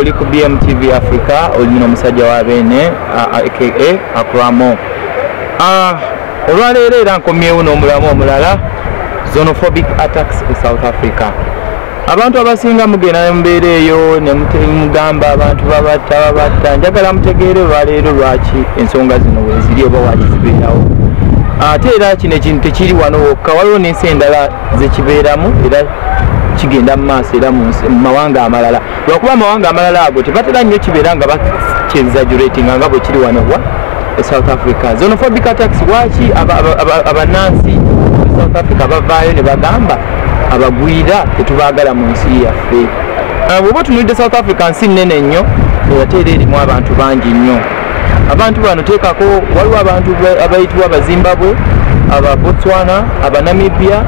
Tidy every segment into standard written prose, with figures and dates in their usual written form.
oli ku BMTV Africa oli omusajja wa bene aka Akramo. Olwaleero era nkomyewo n'omulamu omulala xenophobic attacks in South Africa. Abantu abasinga mugenda mbeera eyo ne mugamba abantu babatta njagala mutegeere olwaleero lwaki ensonga zino weziri oba wakizibeerawo. Ate era kino ekintu tekiri wano wokka, waliwo n'ensi endala zekibeeramu era kigenda mu maaso era mu mawanga amalala. Lwakuba amawanga amalala ago tebatera nnyo kibeera nga bakyexaggeratinga nga bwe kiri wano wa South Africa. Xenophobic attacks lwaki abannansi South Africa bavaayo ne bagamba abagwira tetubaagala mu nsi yaffe. Bw'oba otunuulidde South Africa nsi nnene nnyo ate era erimu abantu bangi nnyo. Abantu bano teekako waliwo abantu abayitibwa Abazimbabwe, aba Botswana, aba Namibia,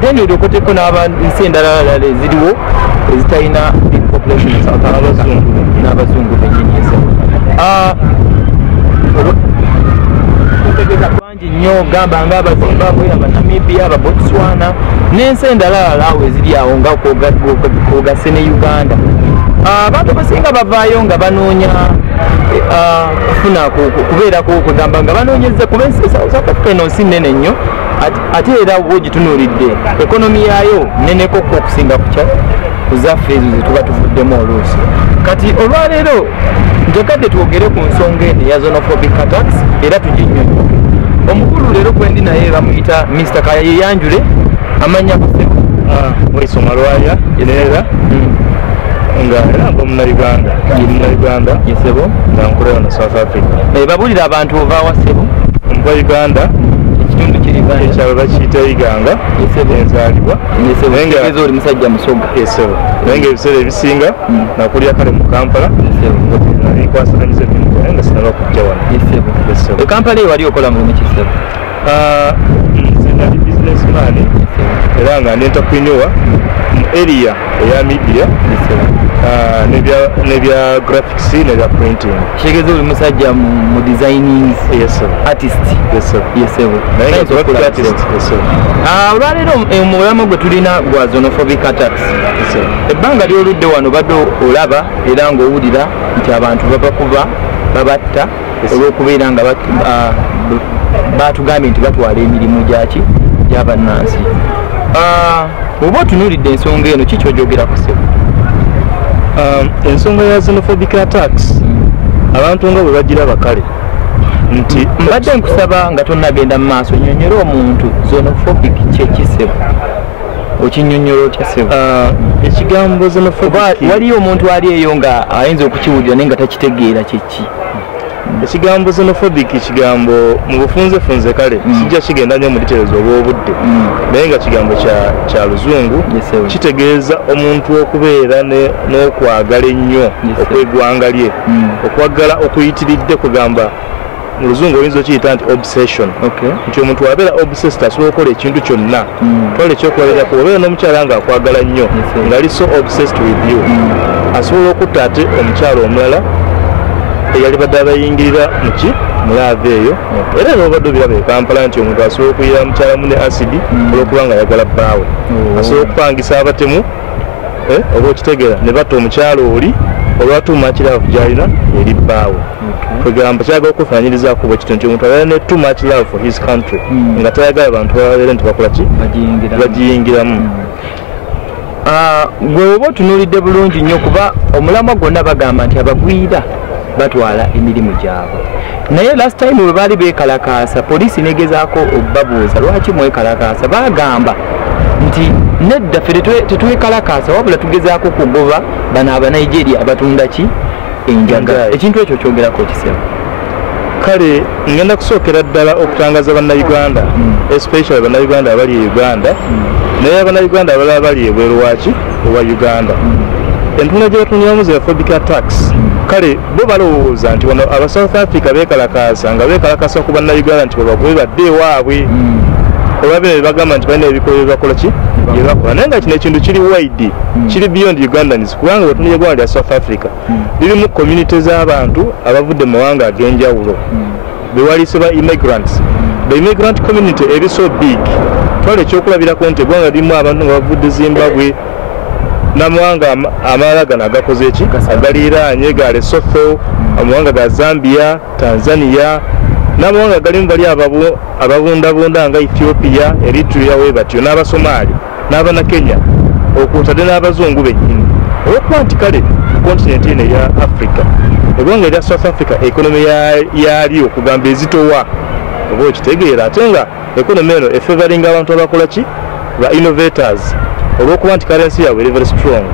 then olyokoteeko n'ensi endala eziriwo ezitalina big population in South Africa n'abazungu bennyini bangi nnyo gamba nga Abazimbabwe, aba Namibia, aba Botswana n'ensi endala awo eziri awo nga kwogase ne Uganda. Abantu basinga bavaayo nga banoonya kufuna kubeerako kugamba nga banoonyeza kuba South Africa eno nsi nnene nnyo ate era bw'ogitunuulidde ekonomi yaayo nneneko okusinga ku zaffe ezo ze tuba tuvuddemu oluusi. Kati olwaleero njagadde twogere ku nsonga eno ya xenophobic attacks era tuginnyonnyo. Omukulu leero gwe ndi naye bamuyita Mr. Kayeyanjule amanya kusebo Mwisoma Lwaya Yenera nga era nga Munnayuganda yesebo nga nkola na South Africa. Babulira abantu ovaawa sebo Mva Uganda ekitundu kiri ekyalo bakiyita Iganga enzaalibwa yesebo oli musajja musoga yesebo naye ng'ebiseera ebisinga nakulira kale mu Kampala nkwasaganyisa emirimu naye nga sinaba kujja wano yesebo. Kampala eyo wali okola mulimu ki sebo? Nze nali businessman era nga nentakwinyowa mu area eya media nebya graphics nebya printing. Kitegeeza oli musajja mu designing artist yesebo. Olwaleero omulamu gwe tulina gwa xenophobic attacks. Ebbanga ly'oludde wano badde olaba era ng'owulira nti abantu babakuba babatta olw'okubeera nga batugambye nti batwala emirimu gy'abannansi. Oba otunuulidde ensonga eno ki ky'ojogerako sebo? Ensonga ya xenophobic attacks abantu nga bwe bagira bakale nti mbadde nkusaba nga tonnagenda mu maaso nnyonnyola omuntu xenophobic kyekisebo okinnyonnyola otya sebo? Ekigambo xenophobic waliyo omuntu ali eyo nga ayinza okukiwulira naye nga takitegeera kyeki. Ekigambo xenophobic kigambo mu bufunzefunze kale kijja kigenda nnyo mu details obw'obudde naye nga kigambo kya luzungu kitegeeza omuntu okubeera n'okwagala ennyo okwegwanga lye okwagala okuyitiridde kugamba mu luzungu oyinza okiyita nti obsession. Nti omuntu wabeera obsessed asobola okukola ekintu kyonna twala ekyokubabeerako obeera n'omukyala nga akwagala nnyo nga ali so obsessed with you asobola okutta ate omukyala omulala eyali badde abayingirira muki mulaava eyo era n'obadde obiraba e Kampala nti omuntu asobola okuyira mukyala mu ne acidi olw'okuba nga ayagala bbaawe asobola okupangisa abatemu oba okitegeera ne batta omukyala oli olwa too much love gy'alina eri bbaawe. Kwegamba kyagala okufaananyirizaako bwe kito nti omuntu abeera ne too much love for his country nga tayagala abantu babeere nti bakola ki bagiyingiramu. Gwe oba otunuulidde bulungi nnyo kuba omulamwa gwonna bagamba nti abagwira batwala emirimu gyabwe. Naye last time bwe baali beekalakaasa poliisi negezaako obbabuuza lwaki mwekalakaasa bagamba nti nedda ffe tetwekalakaasa wabula tugezaako kugoba bano Abanigeria abatunda ki enjaga. Ekintu ekyo kyogerako kisebo? Kale ngenda kusookera ddala okutangaza bannayuganda especially bannayuganda abali e Uganda naye abannayuganda abalala bali ebweru waki owa Uganda. Entuna gye batuniramu xenophobic attacks kale bo balowooza nti wano aba South Africa beekalakaasa nga beekalakaasa ku bannayuganda nti babagwe badde ewaabwe olwa bino bagamba nti balina ebikolwa byebakola ki byebakola naye nga kino ekintu kiri wide kiri beyond Ugandans kubanga batunira eggwanga lya South Africa lirimu community z'abantu abavudde mu mawanga ag'enjawulo bewaliise ba immigrants. The immigrant community eri so big twala ekyokulabirako nti eggwanga lirimu abantu nga bavudde Zimbabwe n'amawanga amalala gano agakoze eki agaliraanye ga Lesotho, amawanga ga Zambia, Tanzania n'amawanga galimu bali ababundabunda nga Ethiopia, Eritrea we batyo n'Abasomali n'Abana Kenya okwotadde n'abazungu bennyini olwokuba nti kale kontinenti eno eya Africa eggwanga erya South Africa ekonomi yali okugamba ezitowa oba okitegeera ate nga ekonomi eno efavoringa abantu abakola ki ba innovators olwokuba nti currency yaabwe eri very strong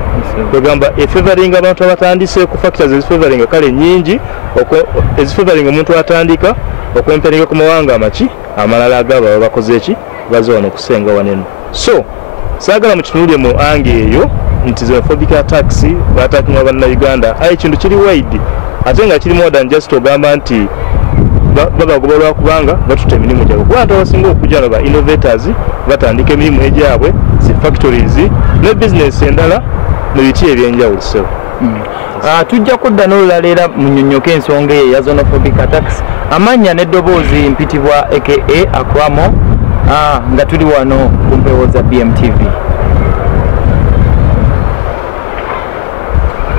kwegamba efavoringa abantu abatandise ku factors ezifavoringa kale nyingi ezifavoringa omuntu atandika okwemperinga ku mawanga amaki amalala agaba babakoze eki baze wano okusenga waneno so saagala mukitunulye mu ange eyo nti xenophobic attacks batakinga bannayuganda ekintu kiri wide ate nga kiri more than just ogamba nti babagoba lwakubanga batuta emirimu gyabwe kuba nti abasinga okujja no ba innovators batandika emirimu egyabwe zi factories ne business endala mu biti ebyenjawulo so tujja kudda n'olulala era munyonyoke ensonga eyo ya xenophobic attacks amannya n'eddoboozi mpitibwa aka Akwamo nga tuli wano ku mpewo za BMTV.